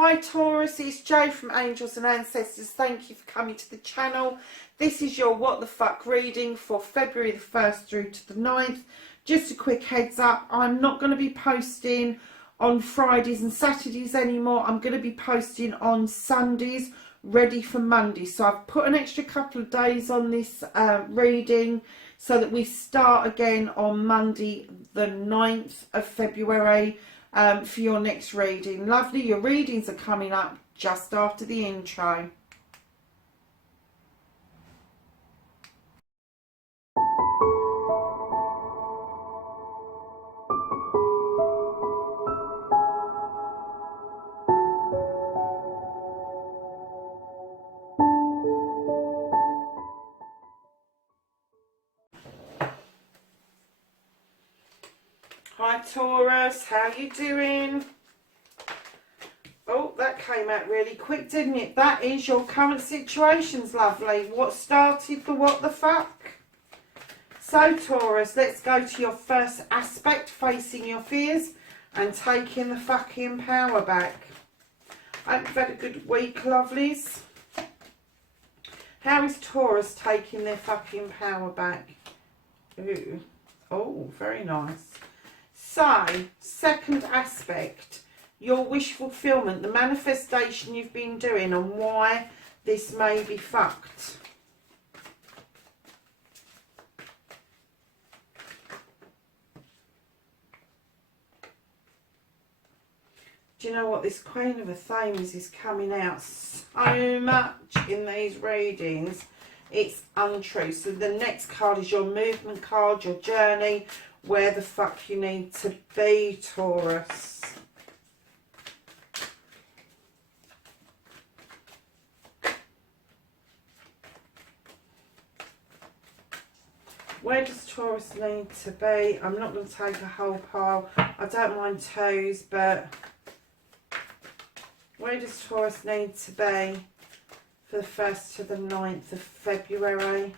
Hi Taurus, it's Jo from Angels and Ancestors. Thank you for coming to the channel. This is your what the fuck reading for February the 1st through to the 9th. Just a quick heads up, I'm not going to be posting on Fridays and Saturdays anymore. I'm going to be posting on Sundays, ready for Monday. So I've put an extra couple of days on this reading so that we start again on Monday the 9th of February. For your next reading. Lovely, your readings are coming up just after the intro. Hi Taurus, how you doing? Oh, that came out really quick, didn't it? That is your current situations, lovely. What started the what the fuck? So Taurus, let's go to your first aspect, facing your fears and taking the fucking power back. I hope you've had a good week, lovelies. How is Taurus taking their fucking power back? Ooh. Oh, very nice. So, second aspect, your wish fulfillment, the manifestation you've been doing and why this may be fucked. Do you know what? This Queen of Athens is coming out so much in these readings. It's untrue. So the next card is your movement card, your journey, where the fuck you need to be, Taurus. Where does Taurus need to be? I'm not going to take a whole pile. I don't mind twos, but where does Taurus need to be for the 1st to the 9th of February?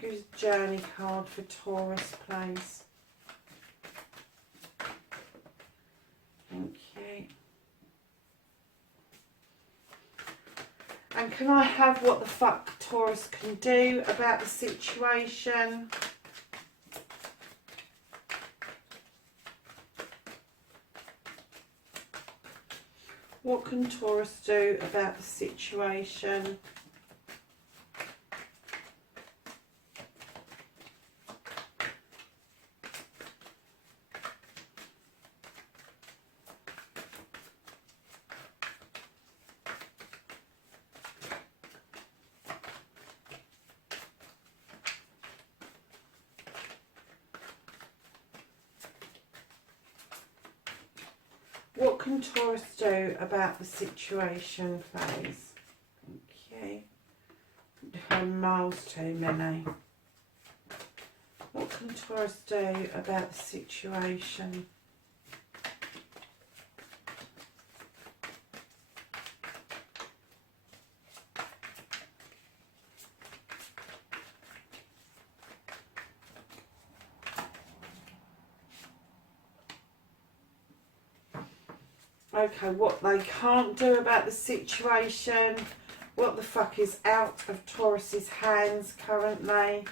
Give us a journey card for Taurus, please. Thank you. And can I have what the fuck Taurus can do about the situation? What can Taurus do about the situation? What can Taurus do about the situation, please? Okay. Miles too many. What can Taurus do about the situation? Okay, what they can't do about the situation. What the fuck is out of Taurus's hands currently?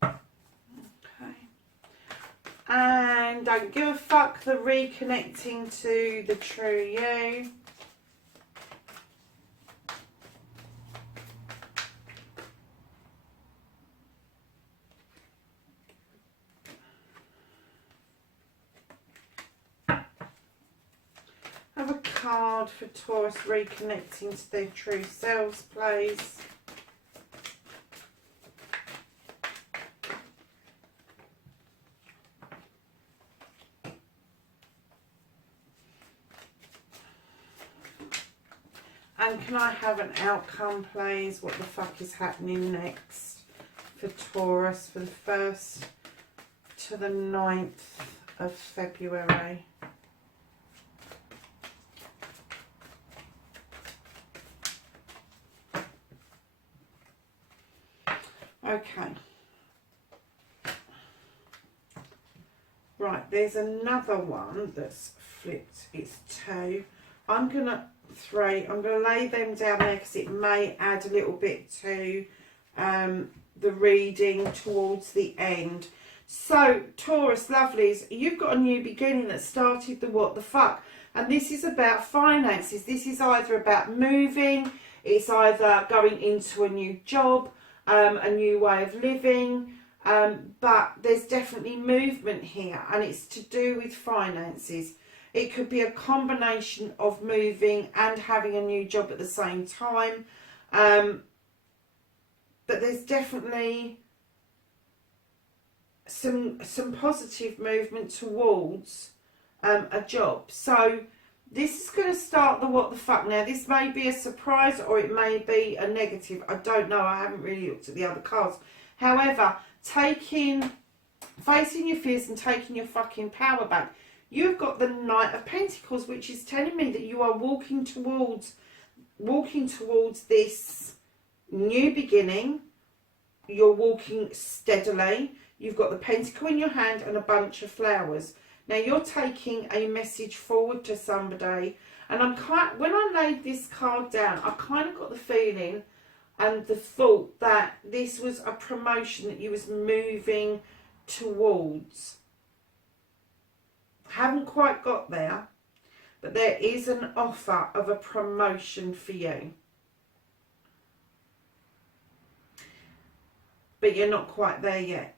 Okay. And don't give a fuck, the reconnecting to the true you. Have a card for Taurus reconnecting to their true selves, please. And can I have an outcome, please? What the fuck is happening next for Taurus for the 1st to the 9th of February? Okay. Right, there's another one that's flipped. It's 2. I'm going to lay them down there because it may add a little bit to the reading towards the end. So, Taurus lovelies, you've got a new beginning that started the what the fuck. And this is about finances. This is either about moving, it's either going into a new job, a new way of living. But there's definitely movement here, and it's to do with finances. It could be a combination of moving and having a new job at the same time. But there's definitely some positive movement towards a job. So this is going to start the what the fuck. Now, this may be a surprise or it may be a negative. I don't know. I haven't really looked at the other cards. However, facing your fears and taking your fucking power back. You've got the Knight of Pentacles, which is telling me that you are walking towards this new beginning. You're walking steadily. You've got the pentacle in your hand and a bunch of flowers. Now you're taking a message forward to somebody. And when I laid this card down, I kind of got the feeling and the thought that this was a promotion that you was moving towards. Haven't quite got there, but there is an offer of a promotion for you. But you're not quite there yet.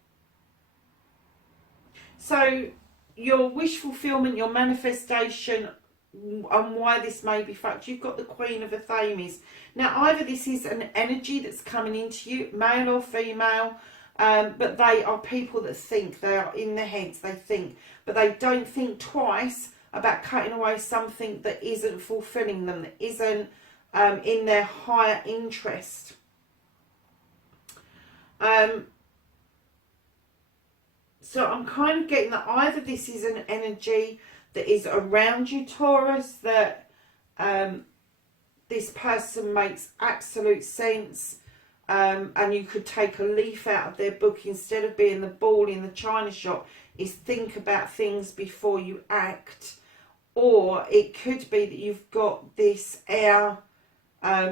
So your wish fulfillment, your manifestation, and why this may be fucked. You've got the Queen of Athames. Now, either this is an energy that's coming into you, male or female, but they are people that think. They are in their heads, they think. But they don't think twice about cutting away something that isn't fulfilling them, that isn't in their higher interest. So I'm kind of getting that either this is an energy that is around you, Taurus, that this person makes absolute sense, and you could take a leaf out of their book instead of being the ball in the china shop, is think about things before you act. Or it could be that you've got this air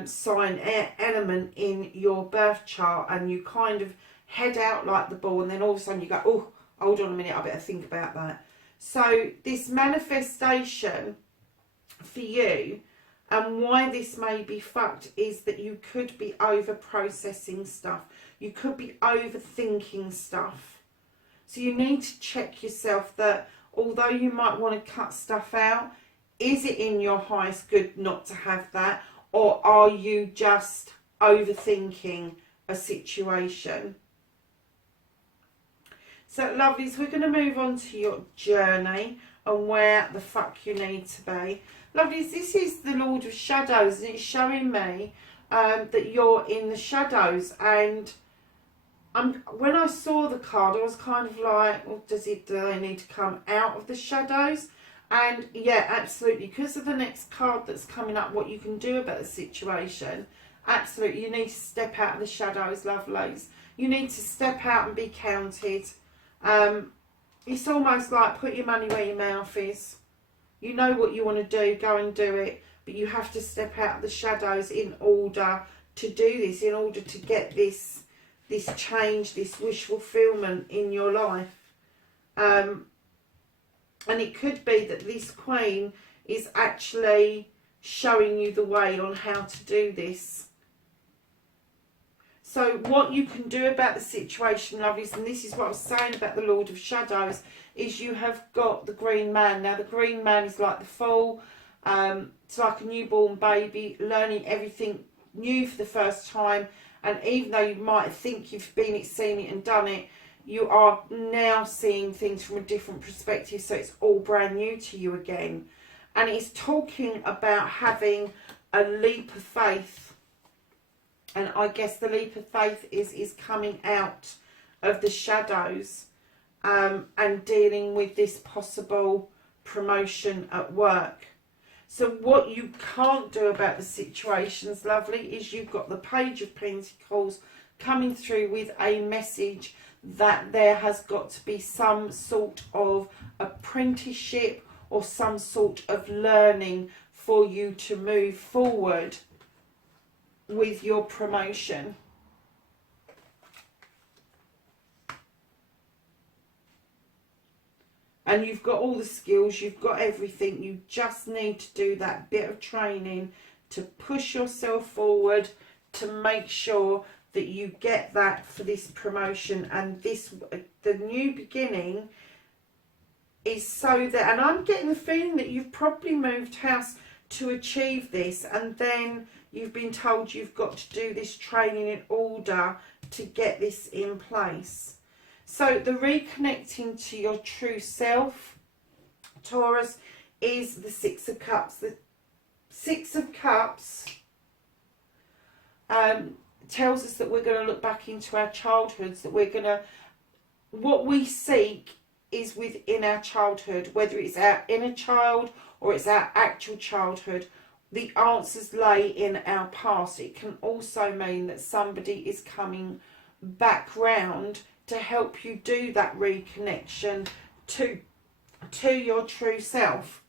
sign, air element in your birth chart, and you kind of head out like the ball, and then all of a sudden you go, oh, hold on a minute, I better think about that. So this manifestation for you, and why this may be fucked, is that you could be over processing stuff. You could be overthinking stuff. So you need to check yourself that although you might want to cut stuff out, is it in your highest good not to have that? Or are you just overthinking a situation? So, lovelies, we're going to move on to your journey and where the fuck you need to be. Lovelies, this is the Lord of Shadows, and it's showing me that you're in the shadows. And when I saw the card, I was kind of like, well, do they need to come out of the shadows? And yeah, absolutely. Because of the next card that's coming up, what you can do about the situation, absolutely. You need to step out of the shadows, lovelies. You need to step out and be counted. It's almost like put your money where your mouth is. You know what you want to do, go and do it. But you have to step out of the shadows in order to do this, in order to get this change, this wish fulfillment in your life. And it could be that this Queen is actually showing you the way on how to do this. So what you can do about the situation, lovelies, and this is what I was saying about the Lord of Shadows, is you have got the Green Man. Now, the Green Man is like the Fool. It's like a newborn baby, learning everything new for the first time. And even though you might think you've seen it and done it, you are now seeing things from a different perspective. So it's all brand new to you again. And it's talking about having a leap of faith. And I guess the leap of faith is coming out of the shadows and dealing with this possible promotion at work. So what you can't do about the situations, lovely, is you've got the Page of Pentacles, coming through with a message that there has got to be some sort of apprenticeship or some sort of learning for you to move forward with your promotion. And you've got all the skills, you've got everything. You just need to do that bit of training to push yourself forward, to make sure that you get that for this promotion. And this, the new beginning is so that, and I'm getting the feeling that you've probably moved house to achieve this, and then you've been told you've got to do this training in order to get this in place. So the reconnecting to your true self, Taurus, is the Six of Cups. The Six of Cups tells us that we're going to look back into our childhoods, that we're going to, what we seek is within our childhood, whether it's our inner child or it's our actual childhood. The answers lay in our past. It can also mean that somebody is coming back round to help you do that reconnection to your true self,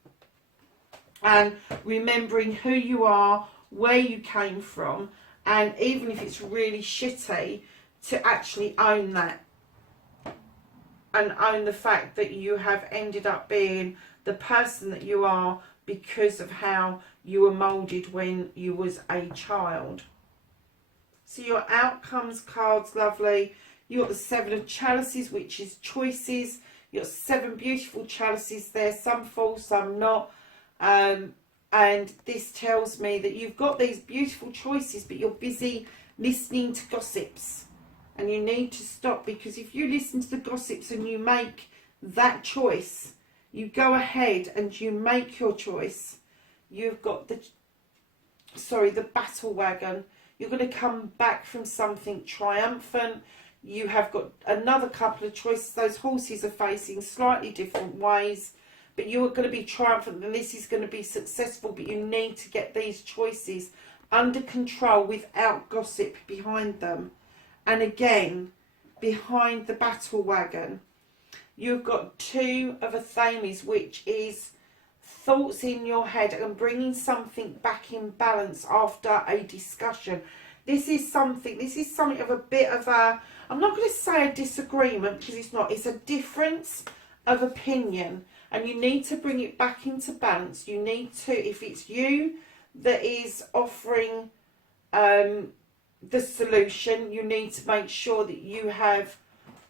and remembering who you are, where you came from, and even if it's really shitty, to actually own that and own the fact that you have ended up being the person that you are because of how you were moulded when you was a child. So your outcomes cards, lovely. You got the Seven of Chalices, which is choices. You got 7 beautiful chalices there, some full, some not. And this tells me that you've got these beautiful choices, but you're busy listening to gossips. And you need to stop, because if you listen to the gossips and you make that choice, you go ahead and you make your choice, you've got the battle wagon. You're going to come back from something triumphant. You have got another couple of choices. Those horses are facing slightly different ways, but you are going to be triumphant, and this is going to be successful. But you need to get these choices under control without gossip behind them. And again, behind the battle wagon, you've got 2 of Athames, which is thoughts in your head and bringing something back in balance after a discussion. This is something of a bit of a, I'm not going to say a disagreement, because it's not. It's a difference of opinion, and you need to bring it back into balance. You need to, if it's you that is offering the solution, you need to make sure that you have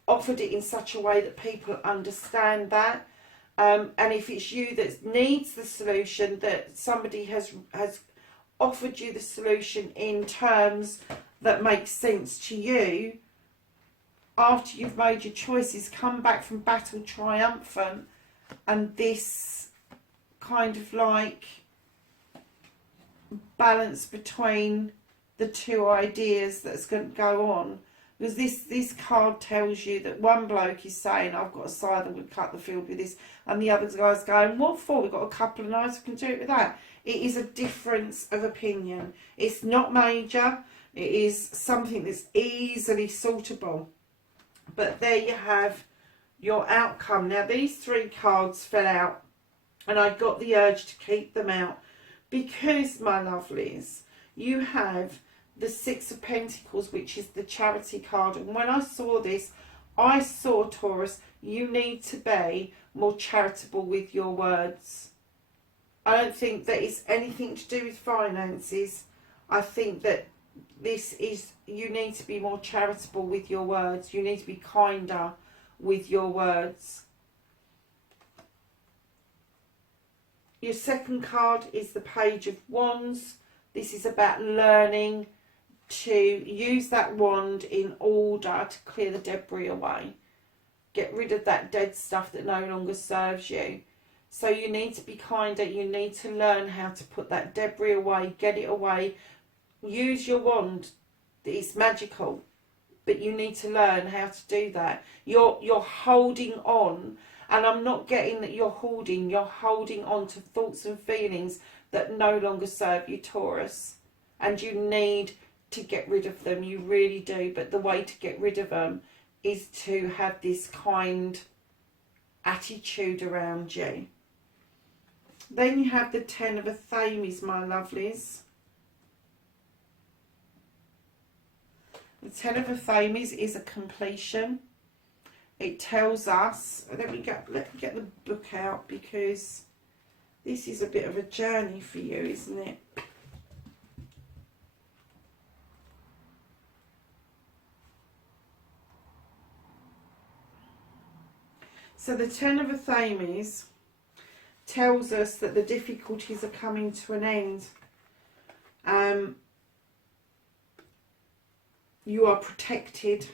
offered it in such a way that people understand that. And if it's you that needs the solution, that somebody has offered you the solution in terms that make sense to you, after you've made your choices, come back from battle triumphant. And this kind of like balance between the 2 ideas that's going to go on. Because this card tells you that one bloke is saying, I've got a scythe that would cut the field with this, and the other guy's going, what for? We've got a couple of knives, we can do it with that. It is a difference of opinion. It's not major. It is something that's easily sortable. But there you have your outcome. Now, these 3 cards fell out, and I got the urge to keep them out because, my lovelies, you have the 6 of Pentacles, which is the charity card. And when I saw this, I saw, Taurus, you need to be more charitable with your words. I don't think that it's anything to do with finances. I think that this is, you need to be more charitable with your words. You need to be kinder with your words. Your second card is the Page of Wands. This is about learning to use that wand in order to clear the debris away. Get rid of that dead stuff that no longer serves you. So you need to be kinder. You need to learn how to put that debris away, get it away. Use your wand. It's magical, but you need to learn how to do that. You're holding on, and I'm not getting that you're holding. You're holding on to thoughts and feelings that no longer serve you, Taurus. And you need to get rid of them, you really do. But the way to get rid of them is to have this kind attitude around you. Then you have the Ten of Athames, my lovelies. The Ten of Athames is a completion. It tells us, let me get the book out, because this is a bit of a journey for you, isn't it? So the Ten of Athames tells us that the difficulties are coming to an end. You are protected.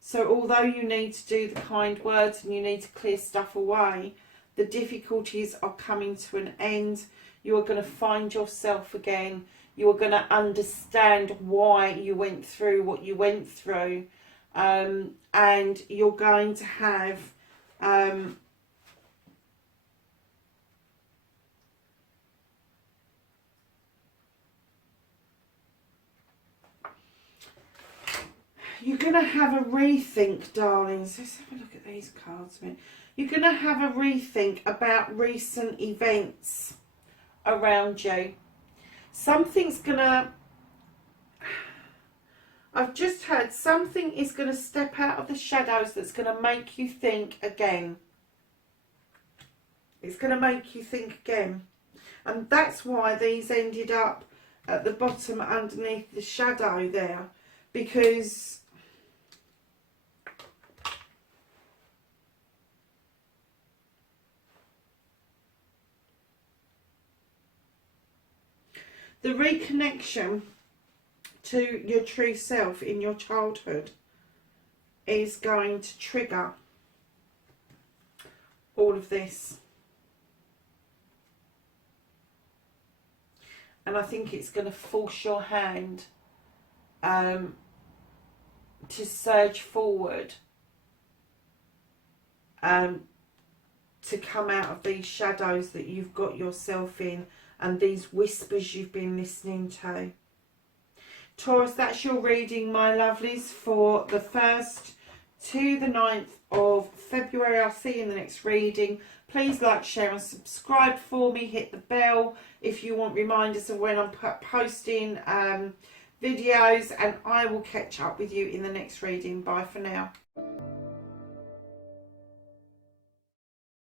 So although you need to do the kind words and you need to clear stuff away, the difficulties are coming to an end. You are going to find yourself again. You are going to understand why you went through what you went through. And you're going to have you're going to have a rethink, darlings. Let's have a look at these cards a minute. You're going to have a rethink about recent events around you. Something's going to... I've just heard something is going to step out of the shadows that's going to make you think again. It's going to make you think again. And that's why these ended up at the bottom underneath the shadow there. Because the reconnection to your true self in your childhood is going to trigger all of this. And I think it's going to force your hand to surge forward, to come out of these shadows that you've got yourself in and these whispers you've been listening to. Taurus, that's your reading, my lovelies, for the 1st to the 9th of February. I'll see you in the next reading. Please like, share and subscribe for me. Hit the bell if you want reminders of when I'm posting videos. And I will catch up with you in the next reading. Bye for now.